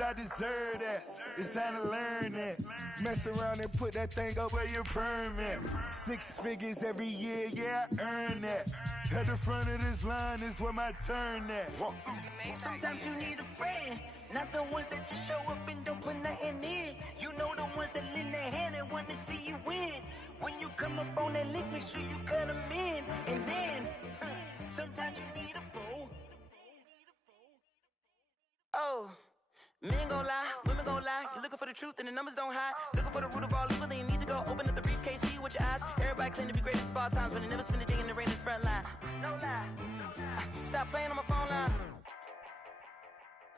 I deserve that. It's time to learn that. Mess around and put that thing up where your permit. 6 figures every year, yeah, I earn that. At the front of this line is where my turn at. Sometimes you need a friend, not the ones that just show up and don't put nothing in. You know the ones that lend their hand and want to see you win. When you come up on that lick, make sure you cut them in. And then, sometimes you need a fool. Oh. Men gon' lie, women gon' lie. You're looking for the truth and the numbers don't hide. Looking for the root of all evil, then you need to go open up the briefcase, see with your eyes. Everybody claim to be greatest of all times, but they never spend a day in the rain in the front line. No lie, stop playing on my phone line.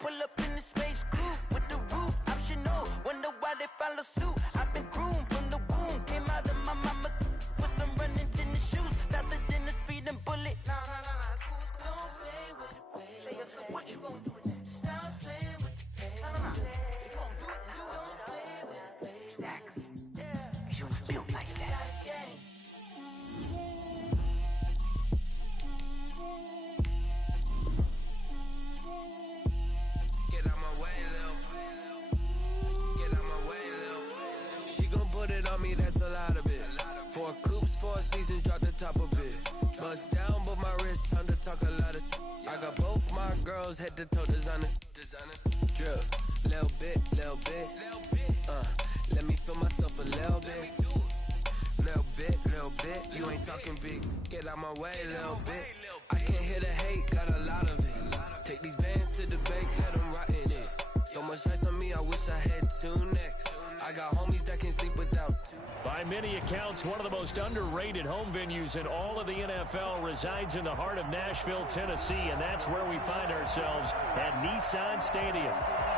Pull up in the space coupe with the roof optional. Wonder why they follow suit. I've been groomed from the womb, came out of my mama with some running tennis shoes, faster than the speeding bullet. Nah, it's cool, it's cool. Don't play with it, baby. Say so what you gon' do? Stop playing. That's a lot of it. 4 coops, 4 seasons, drop the top of it. Bust down, but my wrist, time to talk a lot of. I got both my girls head to toe designer. Drip, little bit. Let me feel myself a little bit. Little bit. You ain't talking big. Get out my way, little bit. I can't hear the hate, got a lot of it. Take these bands to the bank, let them rot in it. So much ice on me, I wish I had 2 necks. I got homies that can sleep without 2. By many accounts, one of the most underrated home venues in all of the NFL resides in the heart of Nashville, Tennessee, and that's where we find ourselves at Nissan Stadium.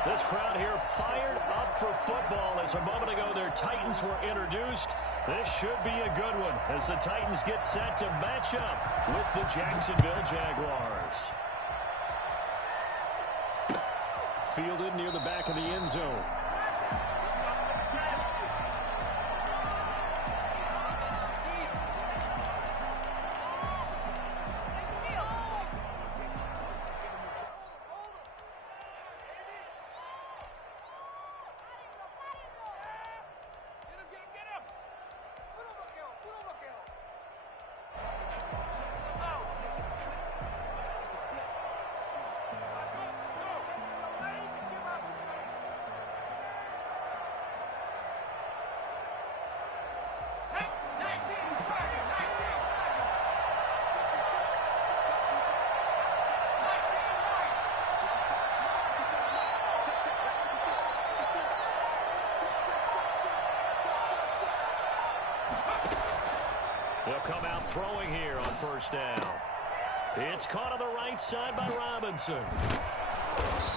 This crowd here fired up for football as a moment ago their Titans were introduced. This should be a good one as the Titans get set to match up with the Jacksonville Jaguars. Fielded near the back of the end zone. They'll come out throwing here on first down. It's caught on the right side by Robinson.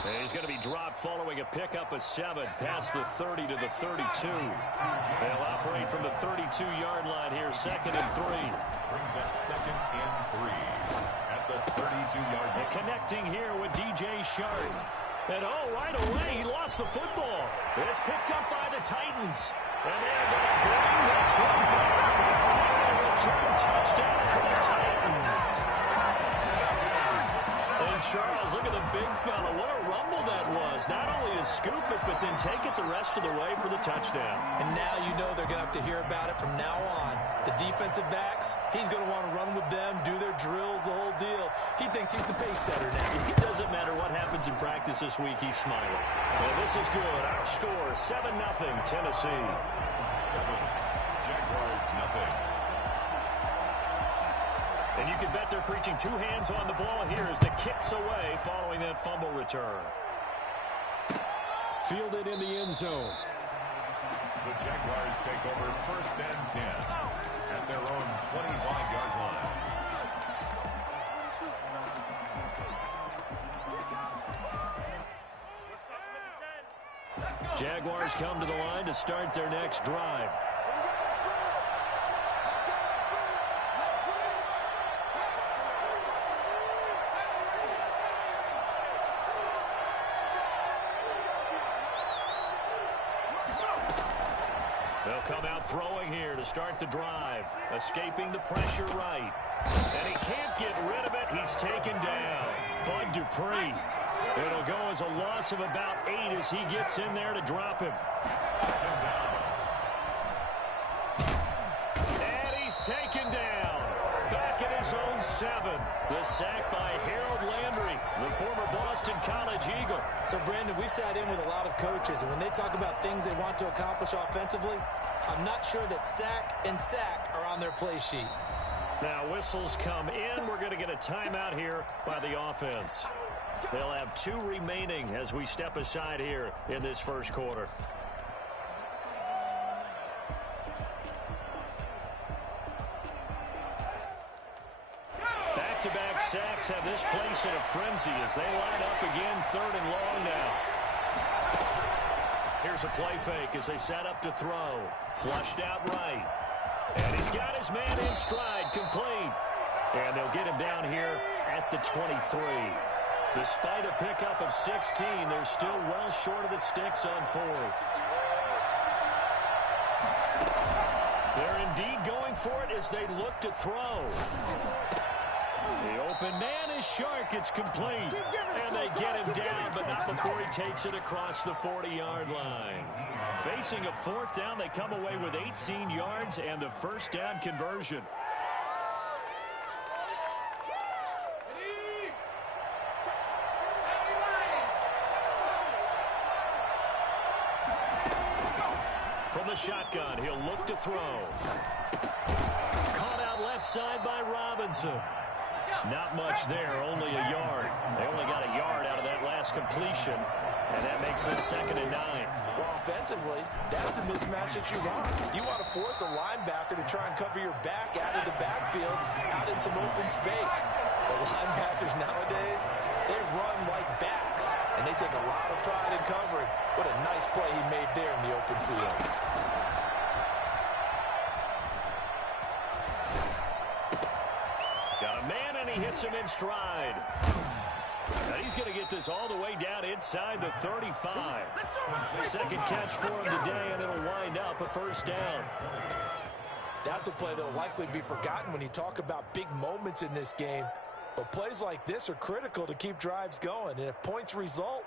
And he's going to be dropped following a pickup of 7 past the 30 to the 32. They'll operate from the 32-yard line here, 2nd and 3. Brings up 2nd and 3 at the 32-yard line. Connecting here with DJ Sharp. And right away, he lost the football. It's picked up by the Titans. And they're going to bring this one back. Return touchdown for the Titans. And Charles, look at the big fella. What a rumble that was. Not only to scoop it, but then take it the rest of the way for the touchdown. And now you know they're going to have to hear about it from now on. The defensive backs, he's going to want to run with them, do their drills, the whole deal. He thinks he's the pace setter now. It doesn't matter what happens in practice this week, he's smiling. Well, this is good. Our score, 7-0, Tennessee. 7, Jaguars, nothing. And you can bet they're preaching 2 hands on the ball here as the kick's away following that fumble return. Fielded in the end zone. The Jaguars take over 1st and 10 at their own 25-yard line. Jaguars come to the line to start their next drive. They'll come out throwing here to start the drive. Escaping the pressure right. And he can't get rid of it. He's taken down. Bud Dupree. It'll go as a loss of about 8 as he gets in there to drop him. And he's taken down. Back at his own 7. The sack by Harold Landry, the former Boston College Eagle. So, Brandon, we sat in with a lot of coaches, and when they talk about things they want to accomplish offensively, I'm not sure that sack and sack are on their play sheet. Now whistles come in. We're going to get a timeout here by the offense. They'll have 2 remaining as we step aside here in this first quarter. Back-to-back sacks have this place in a frenzy as they line up again, 3rd and long now. Here's a play fake as they set up to throw. Flushed out right. And he's got his man in stride, complete. And they'll get him down here at the 23. Despite a pickup of 16, they're still well short of the sticks on 4th. They're indeed going for it as they look to throw. The open man is Shark. It's complete. And they get him down, but not before he takes it across the 40-yard line. Facing a 4th down, they come away with 18 yards and the first down conversion. From the shotgun, he'll look to throw. Caught out left side by Robinson. Not much there, only a yard. They only got a yard out of that last completion, and that makes it 2nd and 9. Well, offensively, that's the mismatch that you want. You want to force a linebacker to try and cover your back out of the backfield, out in some open space. The linebackers nowadays, they run like backs, and they take a lot of pride in covering. What a nice play he made there in the open field. Got a man, and he hits him in stride. And he's going to get this all the way down inside the 35. Second catch for him today, and it'll wind up a first down. That's a play that will likely be forgotten when you talk about big moments in this game. But plays like this are critical to keep drives going. And if points result,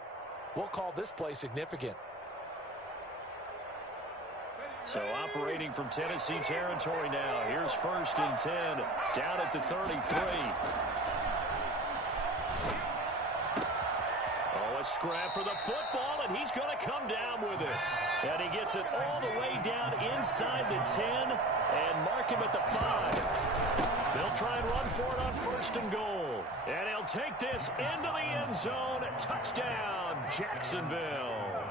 we'll call this play significant. So operating from Tennessee territory now. Here's 1st and 10 down at the 33. Oh, a scrap for the football, and he's going to come down with it. And he gets it all the way down inside the 10 and mark him at the 5. They'll try and run for it on 1st and goal. And he'll take this into the end zone. Touchdown, Jacksonville.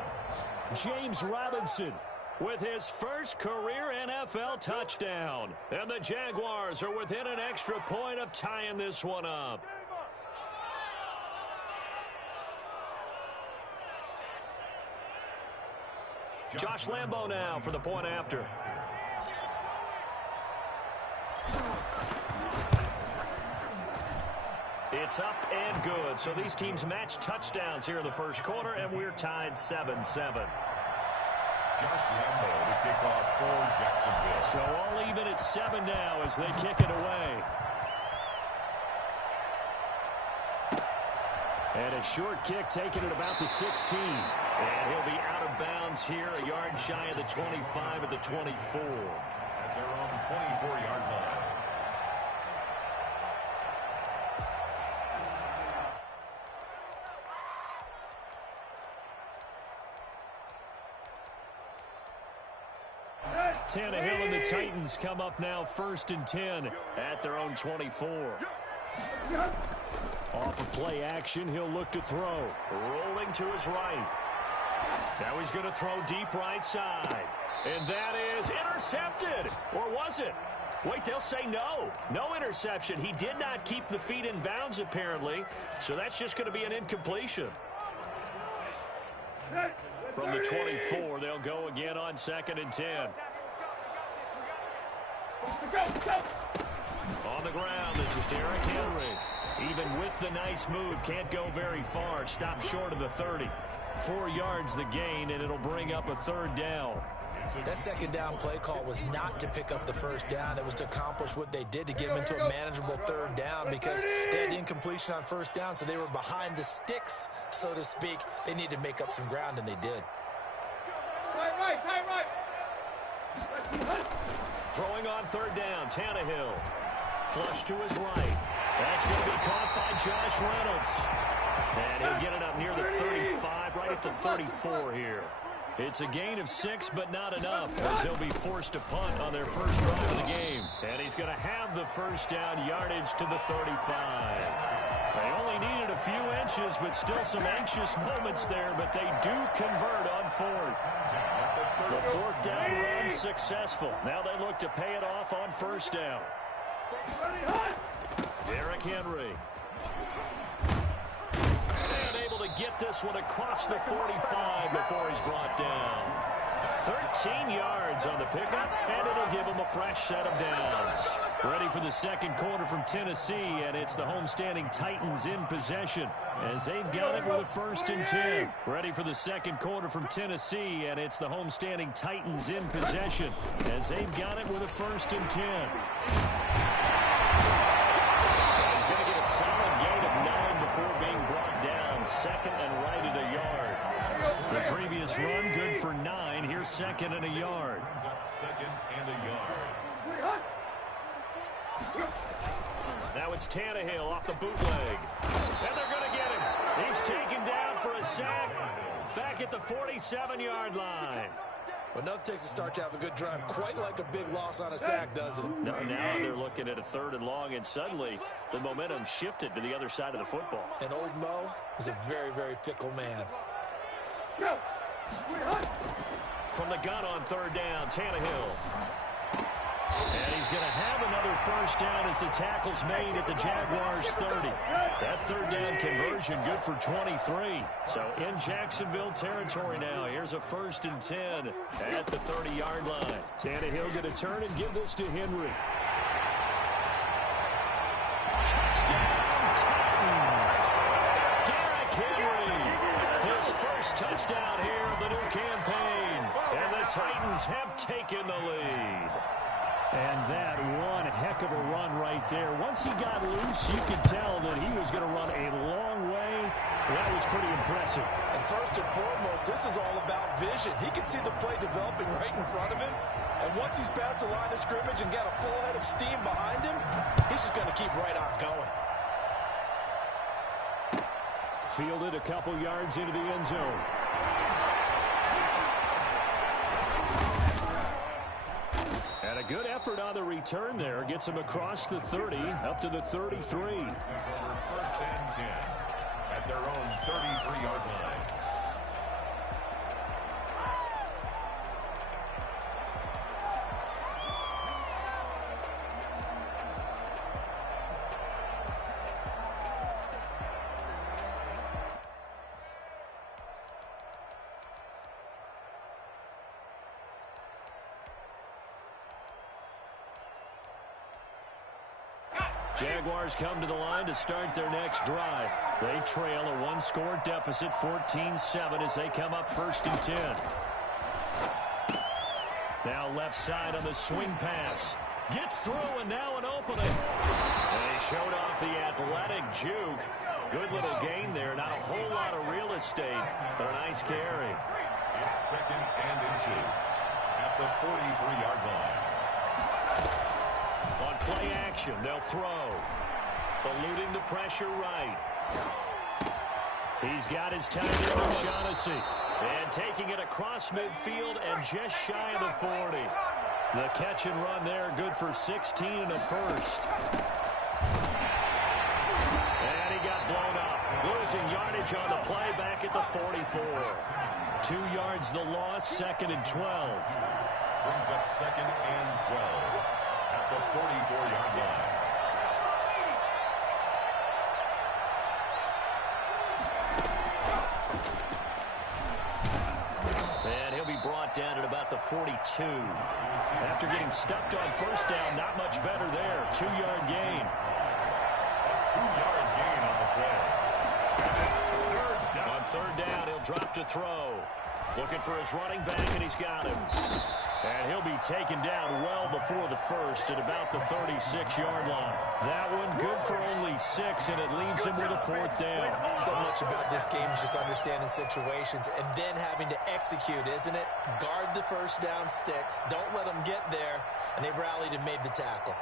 James Robinson with his first career NFL touchdown. And the Jaguars are within an extra point of tying this one up. Josh Lambo now for the point after. It's up and good. So these teams match touchdowns here in the first quarter, and we're tied 7-7. Josh Lambo to kick off for Jacksonville. So all even at 7 now as they kick it away. And a short kick taken at about the 16. And he'll be out of bounds here, a yard shy of the 25 at the 24. At their own 24-yard line. Tannehill and the Titans come up now 1st and 10 at their own 24. Off of play action, he'll look to throw. Rolling to his right. Now he's going to throw deep right side. And that is intercepted. Or was it? Wait, they'll say no. No interception. He did not keep the feet in bounds, apparently. So that's just going to be an incompletion. From the 24, they'll go again on 2nd and 10. On the ground, this is Derrick Henry. Even with the nice move, can't go very far. Stopped short of the 30. 4 yards the gain, and it'll bring up a 3rd down. That second down play call was not to pick up the first down. It was to accomplish what they did to get them into a manageable third down because they had incompletion on first down, so they were behind the sticks, so to speak. They needed to make up some ground, and they did. Tight right. Throwing on third down, Tannehill. Flush to his right. That's going to be caught by Josh Reynolds. And he'll get it up near the 35, right at the 34 here. It's a gain of 6, but not enough, as he'll be forced to punt on their first drive of the game. And he's going to have the first down yardage to the 35. They only needed a few inches, but still some anxious moments there, but they do convert on fourth. The fourth down run successful. Now they look to pay it off on first down. Derrick Henry. And able to get this one across the 45 before he's brought down. 13 yards on the pickup, and it'll give him a fresh set of downs. Ready for the second quarter from Tennessee, and it's the homestanding Titans in possession as they've got it with a 1st and 10. Ready for the second quarter from Tennessee, and it's the homestanding Titans in possession as they've got it with a 1st and 10. He's going to get a solid gain of 9 before being brought down. Second and right at a yard. The previous run good for 9. Here's second and a yard. Second and a yard. Now it's Tannehill off the bootleg. And they're going to get him. He's taken down for a sack back at the 47-yard line. Well, nothing takes a start to have a good drive, quite like a big loss on a sack, does it? No, now they're looking at a 3rd and long, and suddenly the momentum shifted to the other side of the football. And old Mo is a very, very fickle man. From the gun on third down, Tannehill. And he's going to have another first down as the tackle's made at the Jaguars' 30. That third down conversion good for 23. So in Jacksonville territory now. Here's a 1st and 10 at the 30-yard line. Tannehill going to turn and give this to Henry. Touchdown, Titans! Derrick Henry, his first touchdown here of the new campaign. And the Titans have taken the lead. And that one heck of a run right there. Once he got loose, you could tell that he was going to run a long way. That was pretty impressive. And first and foremost, this is all about vision. He can see the play developing right in front of him. And once he's past the line of scrimmage and got a full head of steam behind him, he's just going to keep right on going. Fielded a couple yards into the end zone. And a good effort on the return there. Gets him across the 30, up to the 33. 1st and 10 at their own 33-yard line. Jaguars come to the line to start their next drive. They trail a 1-score deficit, 14-7, as they come up 1st and 10. Now left side on the swing pass. Gets through, and now an opening. And he showed off the athletic juke. Good little gain there. Not a whole lot of real estate, but a nice carry. It's 2nd and inches at the 43-yard line. On play action, they'll throw. Eluding the pressure right. He's got his tight end O'Shaughnessy. And taking it across midfield and just shy of the 40. The catch and run there, good for 16 and a first. And he got blown up. Losing yardage on the play back at the 44. 2 yards the loss, 2nd and 12. Brings up 2nd and 12 at the 44-yard line. And he'll be brought down at about the 42. After getting stuffed on first down, not much better there. 2-yard gain. A 2-yard gain on the play. And it's 3rd down. On 3rd down, he'll drop to throw. Looking for his running back, and he's got him. And he'll be taken down well before the first at about the 36-yard line. That one good for only 6, and it leaves him with a 4th down. So much about this game is just understanding situations and then having to execute, isn't it? Guard the first down sticks. Don't let them get there. And they rallied and made the tackle.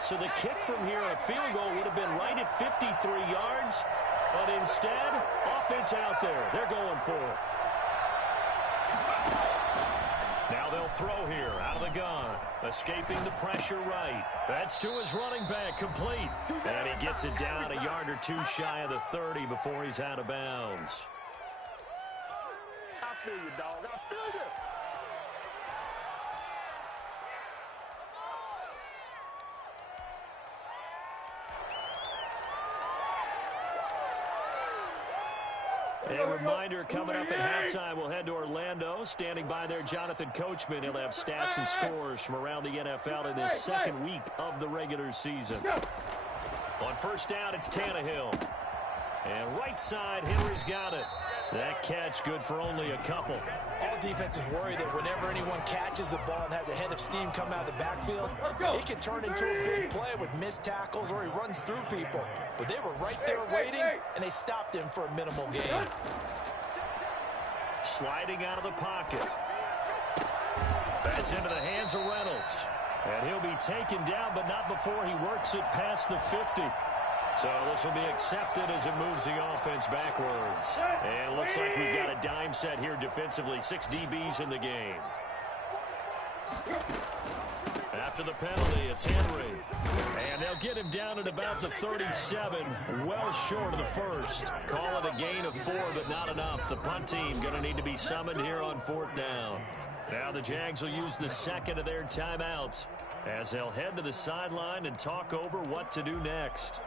So the kick from here, a field goal, would have been right at 53 yards. But instead, offense out there. They're going for it. Now they'll throw here out of the gun. Escaping the pressure right. That's to his running back, complete. And he gets it down a yard or two shy of the 30 before he's out of bounds. I feel you, dog. I feel you. A reminder, coming up at halftime, we'll head to Orlando. Standing by there, Jonathan Coachman. He'll have stats and scores from around the NFL in this second week of the regular season. On first down, it's Tannehill. And right side, Henry's got it. That catch good for only a couple. All defenses worry that whenever anyone catches the ball and has a head of steam come out of the backfield, it can turn into a big play with missed tackles or he runs through people. But they were right there waiting, and they stopped him for a minimal gain. Sliding out of the pocket. That's into the hands of Reynolds. And he'll be taken down, but not before he works it past the 50. So this will be accepted as it moves the offense backwards. And it looks like we've got a dime set here defensively. 6 DBs in the game. After the penalty, it's Henry. And they'll get him down at about the 37, well short of the first. Call it a gain of 4, but not enough. The punt team going to need to be summoned here on 4th down. Now the Jags will use the second of their timeouts as they'll head to the sideline and talk over what to do next.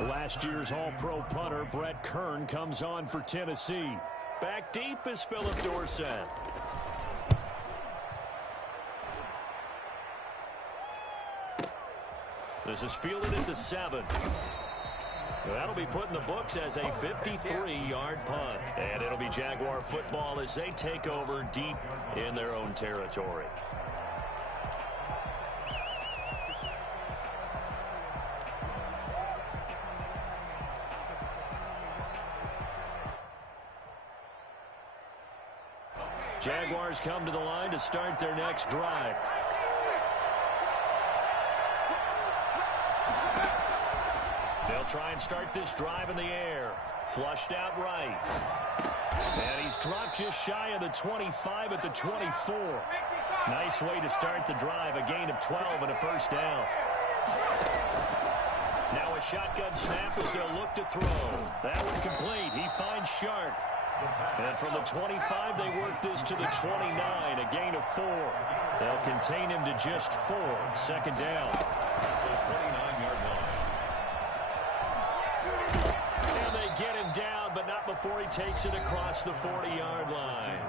Last year's All-Pro punter Brett Kern comes on for Tennessee. Back deep is Philip Dorsett. This is fielded at the 7. That'll be put in the books as a 53-yard punt. And it'll be Jaguar football as they take over deep in their own territory. Jaguars come to the line to start their next drive. They'll try and start this drive in the air. Flushed out right. And he's dropped just shy of the 25 at the 24. Nice way to start the drive. A gain of 12 and a first down. Now a shotgun snap as they'll look to throw. That one complete. He finds Shark. And from the 25, they work this to the 29, a gain of 4. They'll contain him to just 4. Second down. The 29-yard line. And they get him down, but not before he takes it across the 40-yard line.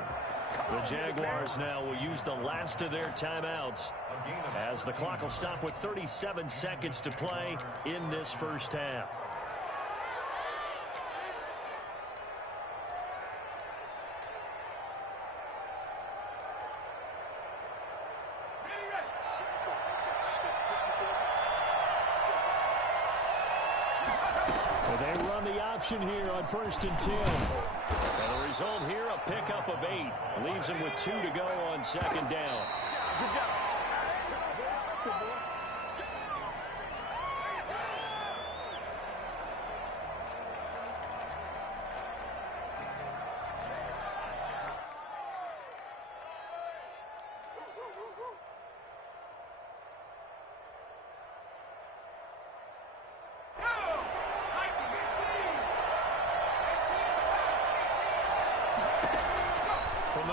The Jaguars now will use the last of their timeouts as the clock will stop with 37 seconds to play in this first half. They run the option here on 1st and 10. And the result here, a pickup of 8. Leaves him with 2 to go on second down. Good job.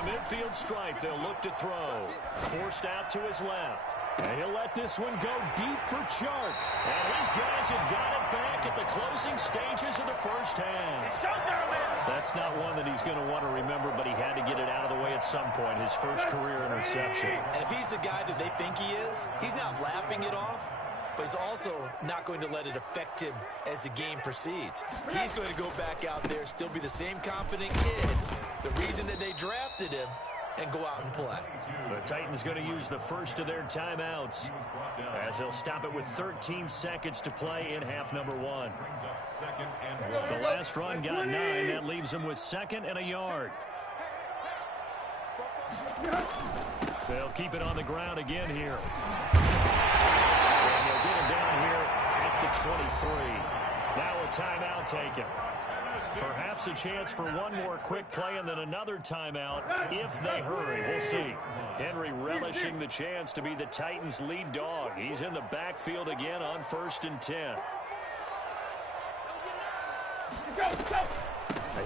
Midfield stripe, they'll look to throw. Forced out to his left. And he'll let this one go deep for Chark. And his guys have got it back at the closing stages of the first half. That's not one that he's going to want to remember, but he had to get it out of the way at some point. His first career interception. And if he's the guy that they think he is, he's not laughing it off. but he's also not going to let it affect him as the game proceeds. He's going to go back out there, still be the same confident kid, the reason that they drafted him, and go out and play. The Titans going to use the first of their timeouts as they'll stop it with 13 seconds to play in half number 1. The last run got 9. That leaves them with 2nd and a yard. They'll keep it on the ground again here. And they'll get him down here at the 23. Now a timeout taken. Perhaps a chance for one more quick play and then another timeout if they hurry. We'll see. Henry relishing the chance to be the Titans' lead dog. He's in the backfield again on 1st and 10.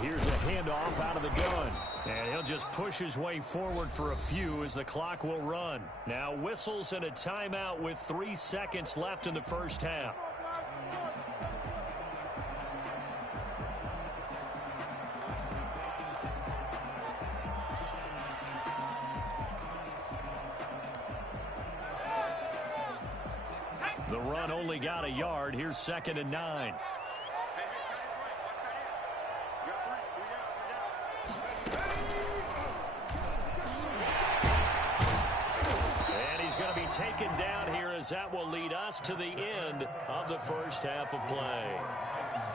Here's a handoff out of the gun. And he'll just push his way forward for a few as the clock will run. Now whistles and a timeout with 3 seconds left in the first half. The run only got a yard. Here's 2nd and 9. And he's going to be taken down here as that will lead us to the end of the first half of play.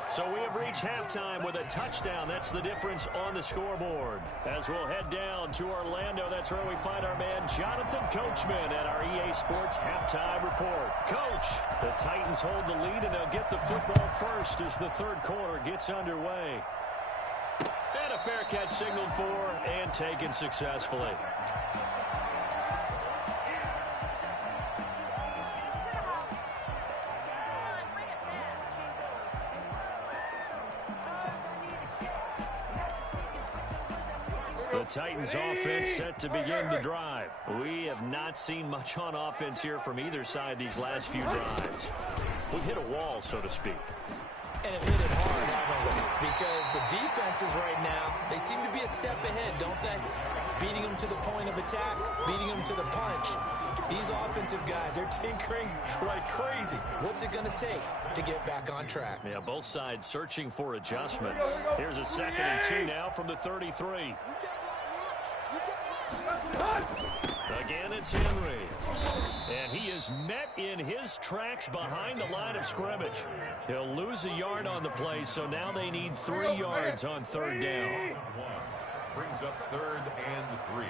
So we have reached halftime with a touchdown. That's the difference on the scoreboard. As we'll head down to Orlando, that's where we find our man Jonathan Coachman at our EA Sports Halftime Report. Coach, the Titans hold the lead, and they'll get the football first as the third quarter gets underway. And a fair catch signaled for and taken successfully. The Titans offense set to begin the drive. We have not seen much on offense here from either side these last few drives. We've hit a wall, so to speak. And have hit it hard, haven't we? Because the defenses right now, they seem to be a step ahead, don't they? Beating them to the point of attack, beating them to the punch. These offensive guys, they're tinkering like crazy. What's it going to take to get back on track? Yeah, both sides searching for adjustments. Here's a 2nd and 2 now from the 33. Again, it's Henry. And he is met in his tracks behind the line of scrimmage. He'll lose a yard on the play, so now they need 3 yards on 3rd down. Brings up 3rd and 3.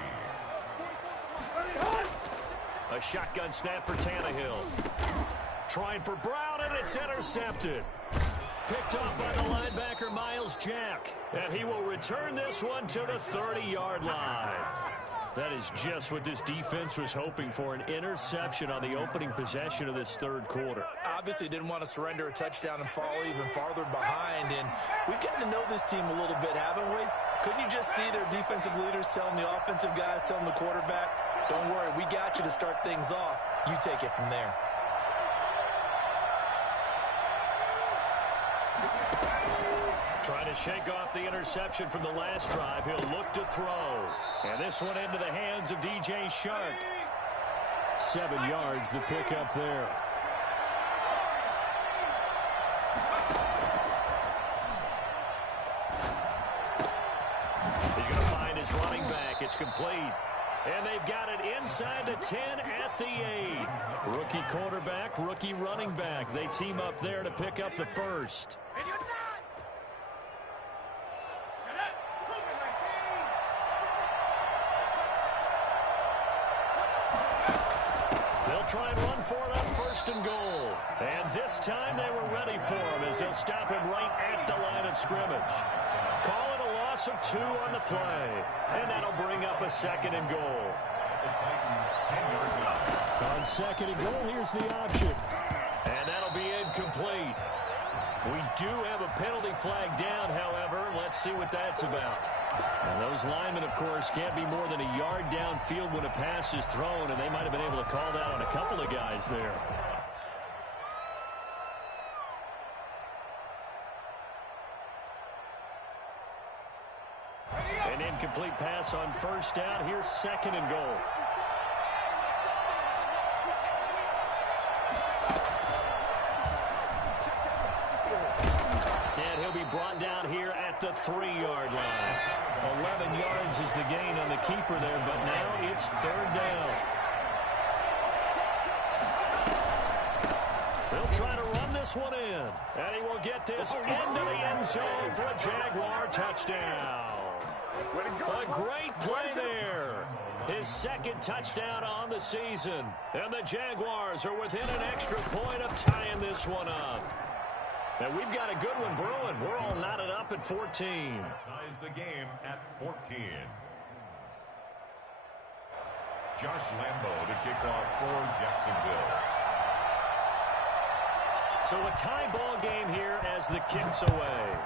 A shotgun snap for Tannehill. Trying for Brown, and it's intercepted. Picked off by the linebacker, Miles Jack. And he will return this one to the 30-yard line. That is just what this defense was hoping for, an interception on the opening possession of this third quarter. Obviously didn't want to surrender a touchdown and fall even farther behind, and we've gotten to know this team a little bit, haven't we? Couldn't you just see their defensive leaders telling the offensive guys, telling the quarterback, don't worry, we got you to start things off. You take it from there. Trying to shake off the interception from the last drive. He'll look to throw. And this one into the hands of DJ Shark. 7 yards to pick up there. He's going to find his running back. It's complete. And they've got it inside the 10 at the 8. Rookie quarterback, rookie running back. They team up there to pick up the first. Try and run for it on 1st and goal. And this time they were ready for him as they'll stop him right at the line of scrimmage. Call it a loss of 2 on the play. And that'll bring up a 2nd and goal. On 2nd and goal, here's the option. And that'll be incomplete. We do have a penalty flag down, however. Let's see what that's about. And those linemen, of course, can't be more than a yard downfield when a pass is thrown, and they might have been able to call that on a couple of guys there. An incomplete pass on 1st down. Here's 2nd and goal. brought down here at the 3-yard line. 11 yards is the gain on the keeper there, but now it's third down. They'll try to run this one in, and he will get this into the end zone for a Jaguar touchdown. A great play there. His second touchdown on the season, and the Jaguars are within an extra point of tying this one up. And we've got a good one brewing. We're all knotted up at 14. Ties the game at 14. Josh Lambo to kick off for Jacksonville. So a tie ball game here as the kick's away.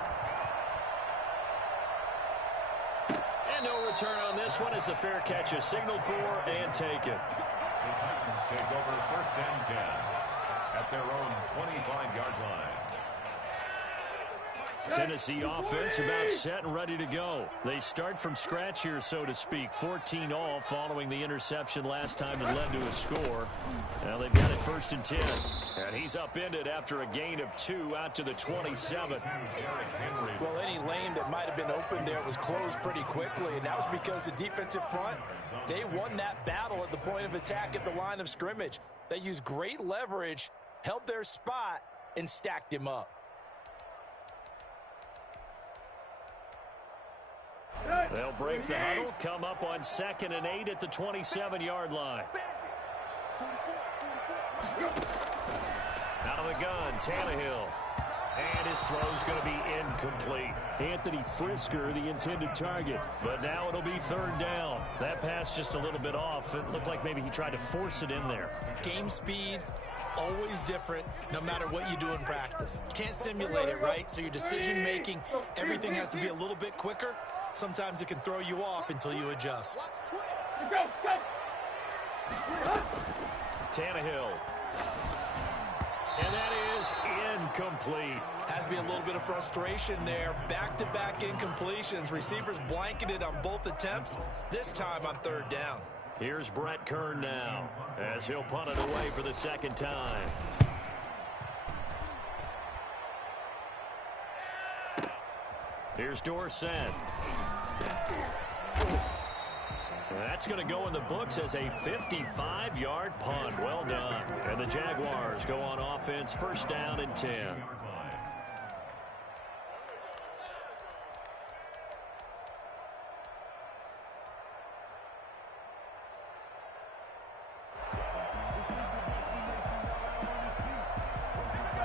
And no return on this one as the fair catch is signaled for and taken. The Titans take over first and 10 at their own 25-yard line. Tennessee offense about set and ready to go. They start from scratch here, so to speak. 14 all following the interception last time that led to a score. Now they've got it first and 10. And he's upended after a gain of 2 out to the 27. Well, any lane that might have been open there was closed pretty quickly, and that was because the defensive front, they won that battle at the point of attack at the line of scrimmage. They used great leverage, held their spot, and stacked him up. They'll break the huddle, come up on 2nd and 8 at the 27-yard line. Out of the gun, Tannehill. And his throw's going to be incomplete. Anthony Frisker, the intended target. But now it'll be third down. That pass just a little bit off. It looked like maybe he tried to force it in there. Game speed, always different, no matter what you do in practice. Can't simulate it, right? So your decision-making, everything has to be a little bit quicker. Sometimes it can throw you off until you adjust. Tannehill. And that is incomplete. Has to be a little bit of frustration there. Back-to-back incompletions. Receivers blanketed on both attempts, this time on third down. Here's Brett Kern now as he'll punt it away for the second time. Here's Dorsett. That's going to go in the books as a 55-yard punt. Well done. And the Jaguars go on offense, first down and 10.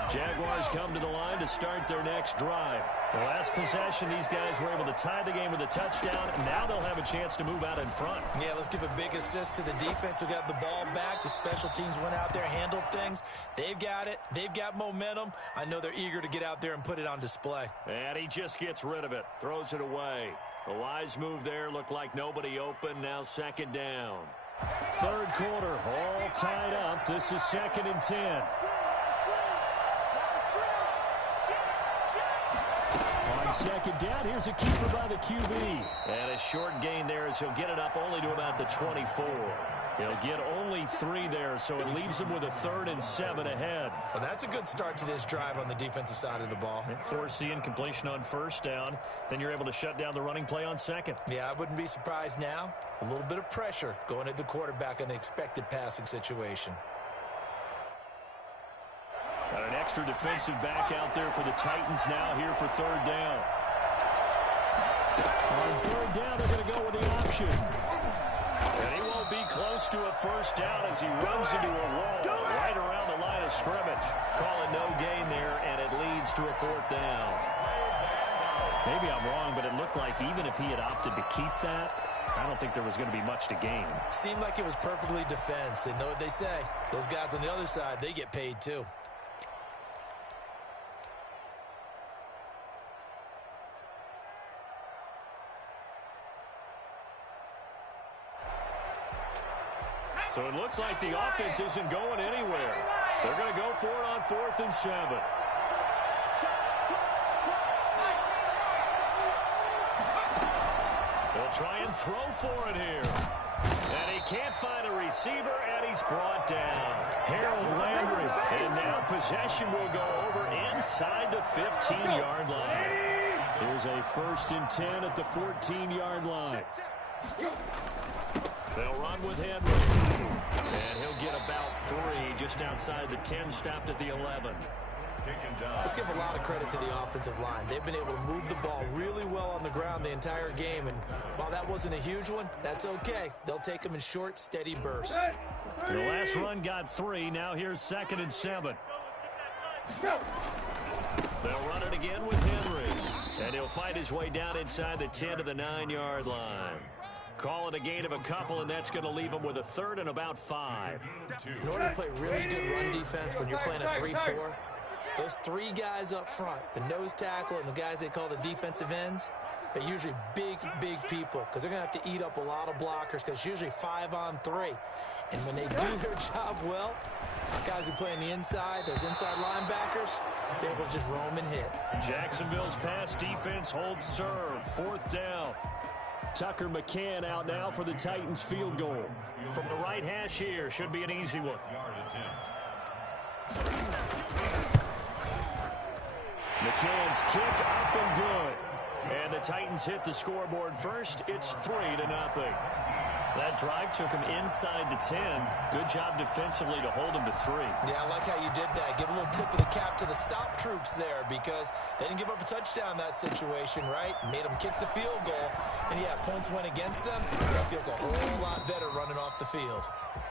Jaguars come to the line to start their next drive. The last possession, these guys were able to tie the game with a touchdown. Now they'll have a chance to move out in front. Yeah, let's give a big assist to the defense who got the ball back. The special teams went out there, handled things. They've got it. They've got momentum. I know they're eager to get out there and put it on display. And he just gets rid of it. Throws it away. The wise move there. Looked like nobody open. Now second down. Third quarter, all tied up. This is 2nd and 10. On second down, here's a keeper by the QB. And a short gain there as he'll get it up only to about the 24. He'll get only 3 there, so it leaves him with a 3rd and 7 ahead. Well, that's a good start to this drive on the defensive side of the ball. Force the incompletion on first down. Then you're able to shut down the running play on second. Yeah, I wouldn't be surprised now. A little bit of pressure going at the quarterback in an expected passing situation. Got an extra defensive back out there for the Titans now here for third down. On third down, they're going to go with the option. And he won't be close to a first down as he runs into a wall right around the line of scrimmage. Call it no gain there, and it leads to a 4th down. Maybe I'm wrong, but it looked like even if he had opted to keep that, I don't think there was going to be much to gain. Seemed like it was perfectly defense. And know what they say, those guys on the other side, they get paid too. So it looks like the offense isn't going anywhere. They're going to go for it on 4th and 7. They'll try and throw for it here. And he can't find a receiver, and he's brought down. Harold Landry. And now possession will go over inside the 15-yard line. Here's a 1st and 10 at the 14-yard line. They'll run with Henry. And he'll get about 3 just outside the 10, stopped at the 11. Let's give a lot of credit to the offensive line. They've been able to move the ball really well on the ground the entire game. And while that wasn't a huge one, that's okay. They'll take them in short, steady bursts. The last run got 3. Now here's 2nd and 7. They'll run it again with Henry. And he'll fight his way down inside the 10 to the 9-yard line. Call it a gain of a couple, and that's going to leave him with a 3rd and about 5. In order to play really good run defense when you're playing a 3-4, those 3 guys up front, the nose tackle and the guys they call the defensive ends, they're usually big, big people because they're going to have to eat up a lot of blockers because it's usually 5 on 3. And when they do their job well, guys who play on the inside, those inside linebackers, they're able to just roam and hit. Jacksonville's pass defense holds serve. 4th down. Tucker McCann out now for the Titans field goal. From the right hash here, should be an easy one. McCann's kick up and good. And the Titans hit the scoreboard first. It's 3-0. That drive took him inside the 10. Good job defensively to hold him to 3. Yeah, I like how you did that. Give a little tip of the cap to the stop troops there because they didn't give up a touchdown in that situation, right? Made them kick the field goal. And, yeah, points went against them. That feels a whole lot better running off the field.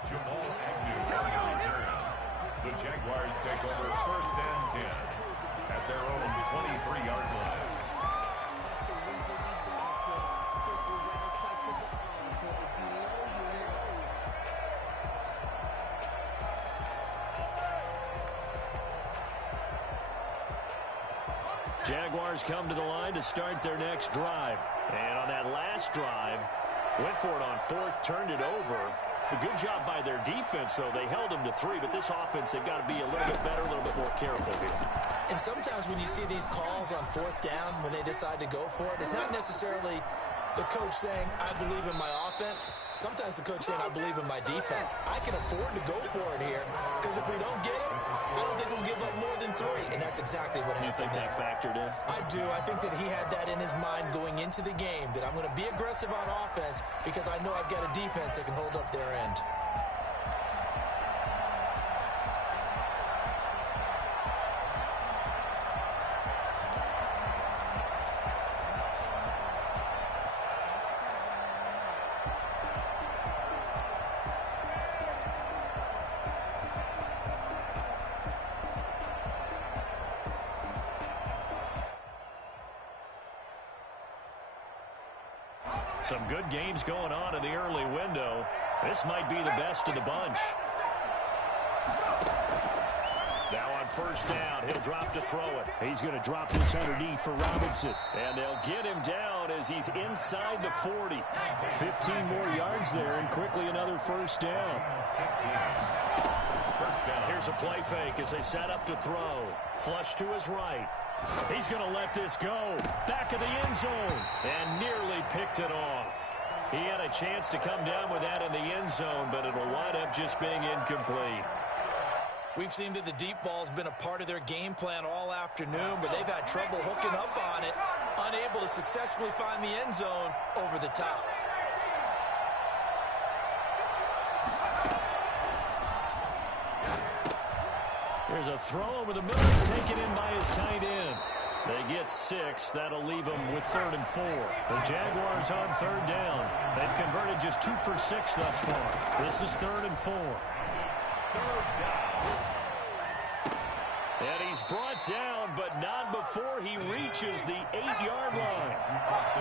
Jamal Agnew on the return. The Jaguars take over 1st and 10 at their own 23-yard line. Jaguars come to the line to start their next drive. And on that last drive, went for it on 4th, turned it over. A good job by their defense, though. They held them to 3, but this offense, they've got to be a little bit better, a little bit more careful here. And sometimes when you see these calls on 4th down, when they decide to go for it, it's not necessarily the coach saying, I believe in my offense. Sometimes the coach saying, I believe in my defense. I can afford to go for it here because if we don't get it, I don't think we'll give up more than 3. And that's exactly what happened. You think that factored in? I do. I think that he had that in his mind going into the game, that I'm going to be aggressive on offense because I know I've got a defense that can hold up their end. Some good games going on in the early window. This might be the best of the bunch. Now on 1st down, he'll drop to throw it. He's going to drop this underneath for Robinson. And they'll get him down as he's inside the 40. 15 more yards there, and quickly another 1st down. Here's a play fake as they set up to throw. Flush to his right. He's going to let this go. Back of the end zone. And nearly picked it off. He had a chance to come down with that in the end zone, but it'll wind up just being incomplete. We've seen that the deep ball's been a part of their game plan all afternoon, but they've had trouble hooking up on it, unable to successfully find the end zone over the top. There's a throw over the middle. It's taken in by his tight end. They get 6. That'll leave them with 3rd and 4. The Jaguars on 3rd down. They've converted just 2 for 6 thus far. This is 3rd and 4. And he's brought down, but not before he reaches the 8-yard line.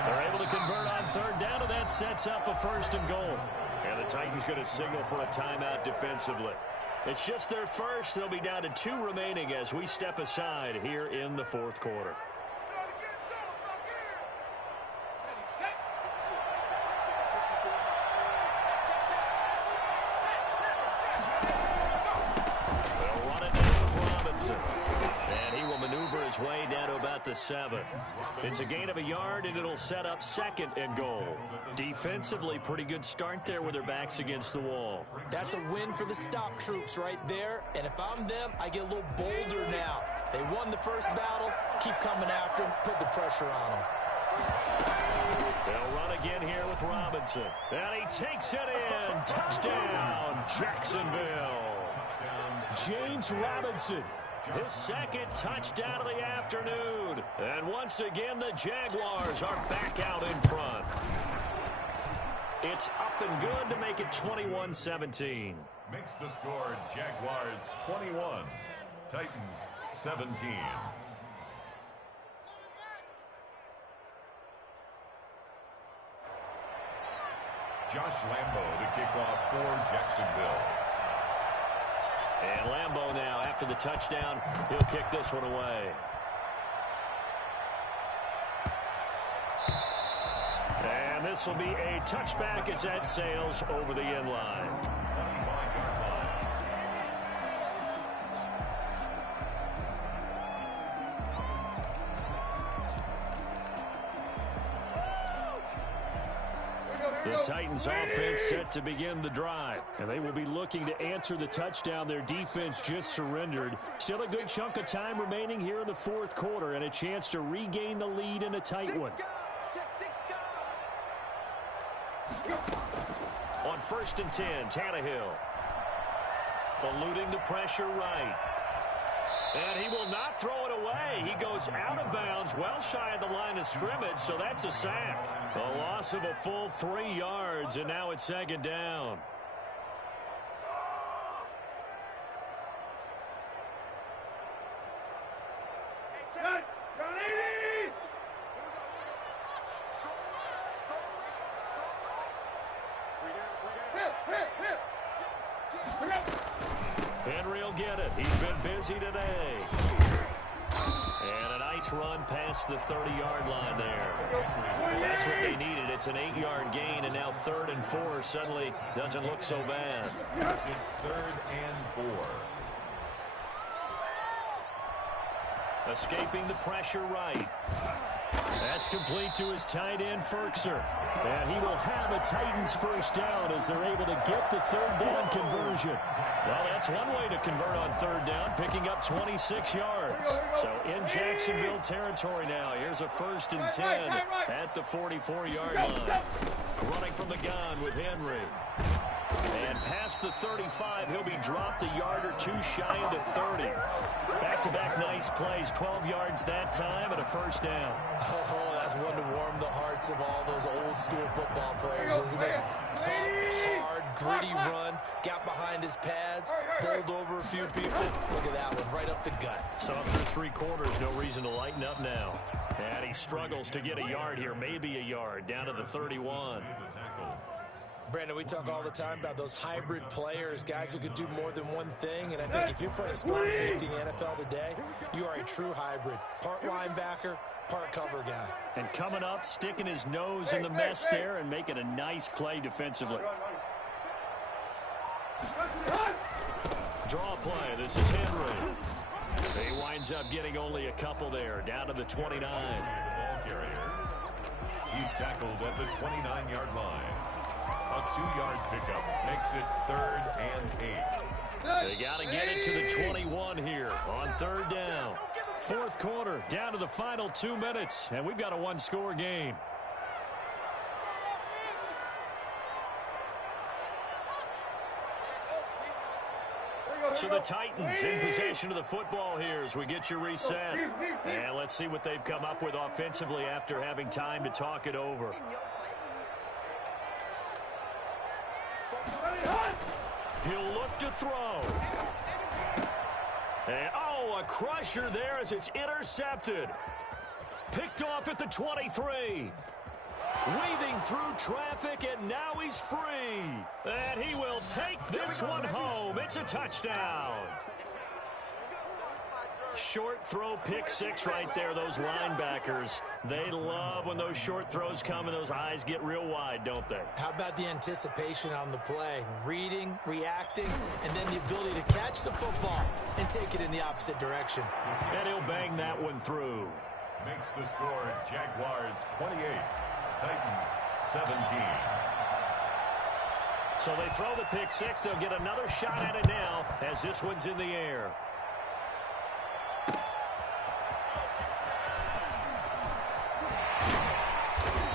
They're able to convert on 3rd down, and that sets up a 1st and goal. And the Titans going to signal for a timeout defensively. It's just their first. They'll be down to 2 remaining as we step aside here in the 4th quarter. They'll run it down with Robinson. And he will maneuver his way down to about the the 7. It's a gain of a yard, and it'll set up 2nd and goal. Defensively, pretty good start there with their backs against the wall. That's a win for the stop troops right there, and if I'm them, I get a little bolder now. They won the first battle, keep coming after them, put the pressure on them. They'll run again here with Robinson. And he takes it in. Touchdown, Jacksonville. James Robinson, his 2nd touchdown of the afternoon. And once again, the Jaguars are back out in front. It's up and good to make it 21-17. Makes the score Jaguars 21, Titans 17. Josh Lambo to kick off for Jacksonville. And Lambo now, after the touchdown, he'll kick this one away. And this will be a touchback as that sails over the end line. The Titans offense set to begin the drive, and they will be looking to answer the touchdown their defense just surrendered. Still a good chunk of time remaining here in the 4th quarter and a chance to regain the lead in a tight one. On 1st and 10, Tannehill eluding the pressure right. And he will not throw it away. He goes out of bounds, well shy of the line of scrimmage, so that's a sack. A loss of a full 3 yards, and now it's 2nd down. Henry will get it. He's been busy today. And a nice run past the 30-yard line there. That's what they needed. It's an 8-yard gain, and now 3rd and 4 suddenly doesn't look so bad. 3rd and 4. Escaping the pressure right. That's complete to his tight end, Ferkser. And he will have a Titans first down as they're able to get the 3rd down conversion. Well, that's one way to convert on 3rd down, picking up 26 yards. So in Jacksonville territory now, here's a 1st and 10 at the 44-yard line. Running from the gun with Henry. And past the 35, he'll be dropped a yard or 2 shy of the 30. Back-to-back nice plays, 12 yards that time and a first down. Oh, that's one to warm the hearts of all those old-school football players, isn't it? Tough, hard, gritty run, got behind his pads, bowled over a few people. Look at that one, right up the gut. So after 3 quarters, no reason to lighten up now. And he struggles to get a yard here, maybe a yard, down to the 31. Brandon, we talk all the time about those hybrid players, guys who could do more than one thing, and I think if you're playing strong safety in the NFL today, you are a true hybrid. Part linebacker, part cover guy. And coming up, sticking his nose in the mess there and making a nice play defensively. Draw play, this is Henry. He winds up getting only a couple there, down to the 29. He's tackled at the 29-yard line. A 2-yard pickup makes it 3rd and 8. They got to get it to the 21 here on 3rd down. 4th quarter, down to the final 2 minutes, and we've got a 1-score game. So the Titans in possession of the football here as we get you reset. And let's see what they've come up with offensively after having time to talk it over. He'll look to throw. And, oh, a crusher there as it's intercepted. Picked off at the 23. Weaving through traffic, and now he's free. And he will take this one home. It's a touchdown. Short throw, pick 6 right there. Those linebackers, they love when those short throws come and those eyes get real wide, don't they? How about the anticipation on the play? Reading, reacting, and then the ability to catch the football and take it in the opposite direction. And he'll bang that one through. makes the score Jaguars 28, Titans 17. So they throw the pick six. They'll get another shot at it now as this one's in the air.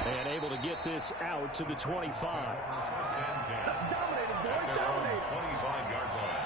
And able to get this out to the 25. First and 10. At their own 25-yard line.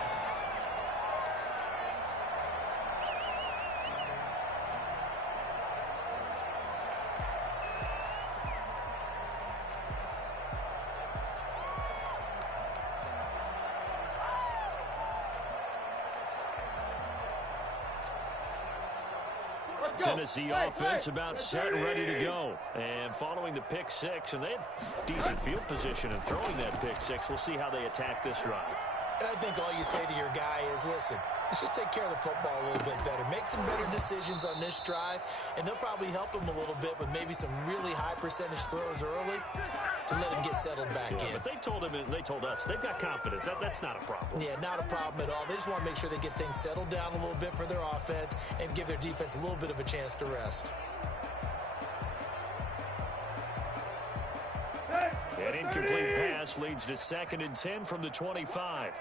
Tennessee offense about set and ready to go. And following the pick six, and they had decent field position in throwing that pick six. We'll see how they attack this drive. And I think all you say to your guy is, listen, let's just take care of the football a little bit better. Make some better decisions on this drive, and they'll probably help him a little bit with maybe some really high percentage throws early to let him get settled back in. But they told him, and they told us, they've got confidence. That's not a problem. Yeah, not a problem at all. They just want to make sure they get things settled down a little bit for their offense and give their defense a little bit of a chance to rest. An incomplete pass leads to 2nd and 10 from the 25.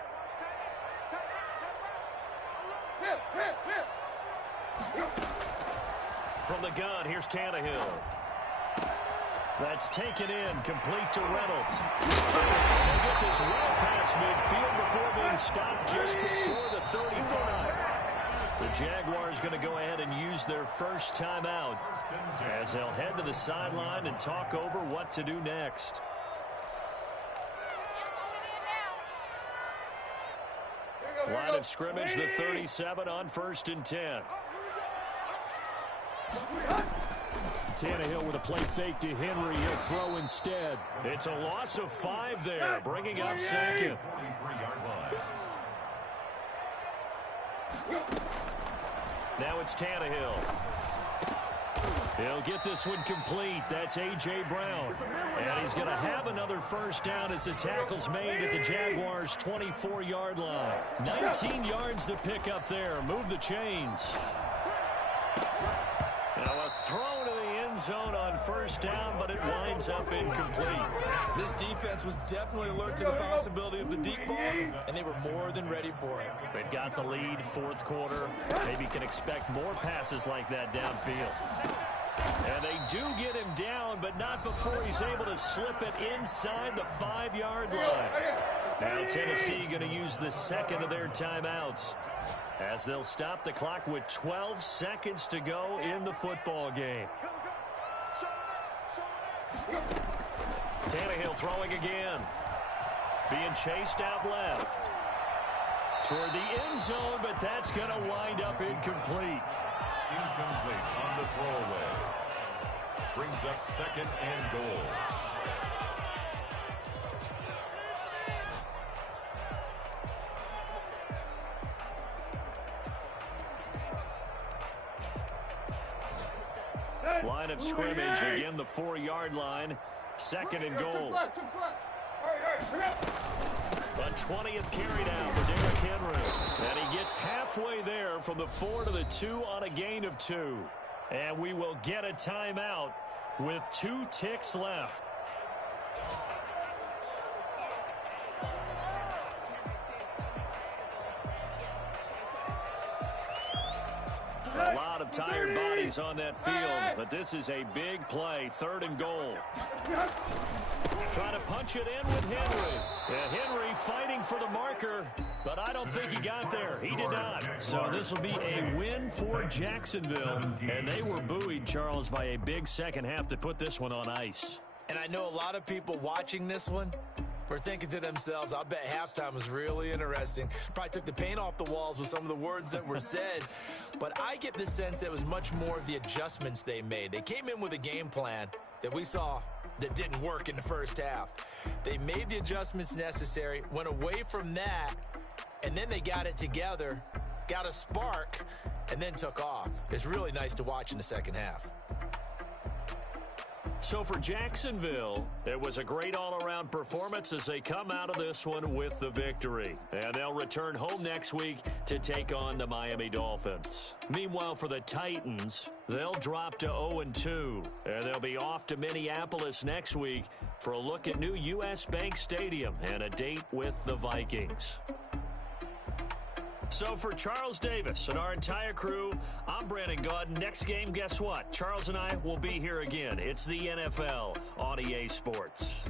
From the gun, here's Tannehill. That's taken in, complete to Reynolds. They get this well past midfield before being stopped just before the 35. The Jaguars going to go ahead and use their first timeout as they'll head to the sideline and talk over what to do next. Line of scrimmage, the 37 on 1st and 10. Tannehill with a play fake to Henry. He'll throw instead. It's a loss of 5 there, bringing up 2nd. Now it's Tannehill. He'll get this one complete. That's A.J. Brown. And he's going to have another first down as the tackle's made at the Jaguars' 24-yard line. 19 yards to pick up there. Move the chains. Now a throw to the end zone on first down, but it winds up incomplete. This defense was definitely alert to the possibility of the deep ball, and they were more than ready for it. They've got the lead, 4th quarter. Maybe can expect more passes like that downfield. And they do get him down, but not before he's able to slip it inside the 5-yard line. Now Tennessee going to use the 2nd of their timeouts as they'll stop the clock with 12 seconds to go in the football game. Tannehill throwing again. Being chased out left. Toward the end zone, but that's going to wind up incomplete. Incomplete on the throwaway. Brings up 2nd and goal. Line of scrimmage, again the 4-yard line. 2nd and goal. A 20th carry now for Derrick Henry. And he gets halfway there from the 4 to the 2 on a gain of 2. And we will get a timeout with 2 ticks left. A lot of tired bodies on that field, but this is a big play. 3rd and goal. Trying to punch it in with Henry. And Henry fighting for the marker, but I don't think he got there. He did not. So this will be a win for Jacksonville. And they were buoyed, Charles, by a big second half to put this one on ice. And I know a lot of people watching this one were thinking to themselves, I bet halftime was really interesting. Probably took the paint off the walls with some of the words that were said. But I get the sense it was much more of the adjustments they made. They came in with a game plan that we saw that didn't work in the first half. They made the adjustments necessary, went away from that, and then they got it together, got a spark, and then took off. It's really nice to watch in the second half. So for Jacksonville, it was a great all-around performance as they come out of this one with the victory. And they'll return home next week to take on the Miami Dolphins. Meanwhile, for the Titans, they'll drop to 0-2. And they'll be off to Minneapolis next week for a look at new U.S. Bank Stadium and a date with the Vikings. So for Charles Davis and our entire crew, I'm Brandon Gaudin. Next game, guess what? Charles and I will be here again. It's the NFL on EA Sports.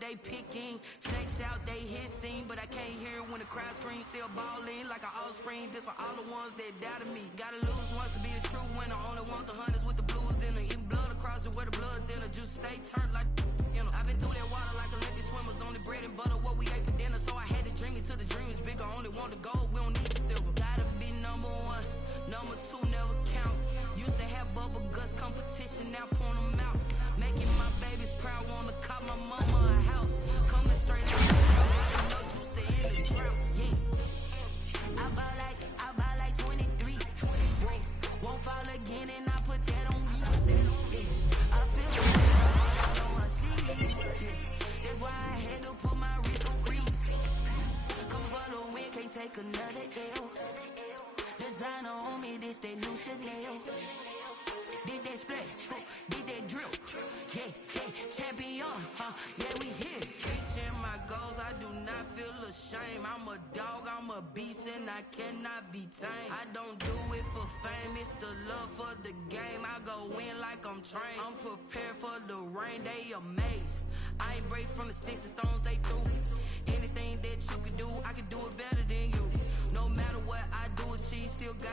They picking snakes out, they hissing, but I can't hear when the crowd screams. Still balling like an offspring. This for all the ones that doubted me. Gotta lose once to be a true winner. Only want the hunters with the blues in it. Eating blood across it where the blood thinner. Juice stay turned like I've been through that water like Olympic swimmers. Only bread and butter what we ate for dinner. So I had to dream it till the dream is bigger. Only want the gold, we don't need the silver. Gotta be number one, number two never count. Used to have bubble guts competition, now point them out. Making my babies proud, wanna cop my mama a house. Coming straight out the south, no juice to end the drought. Yeah, I buy like 23. Won't fall again, and I put that on me. Yeah, I feel it on my sleeve. Yeah, that's why I had to put my wrist on freeze. Come for the win, can't take another L. Designer on me, this that new Chanel. Did that splash, did that drip. Yeah, champion, yeah, we here. Reaching my goals, I do not feel ashamed. I'm a dog, I'm a beast, and I cannot be tamed. I don't do it for fame, it's the love for the game. I go in like I'm trained. I'm prepared for the rain, they amazed. I ain't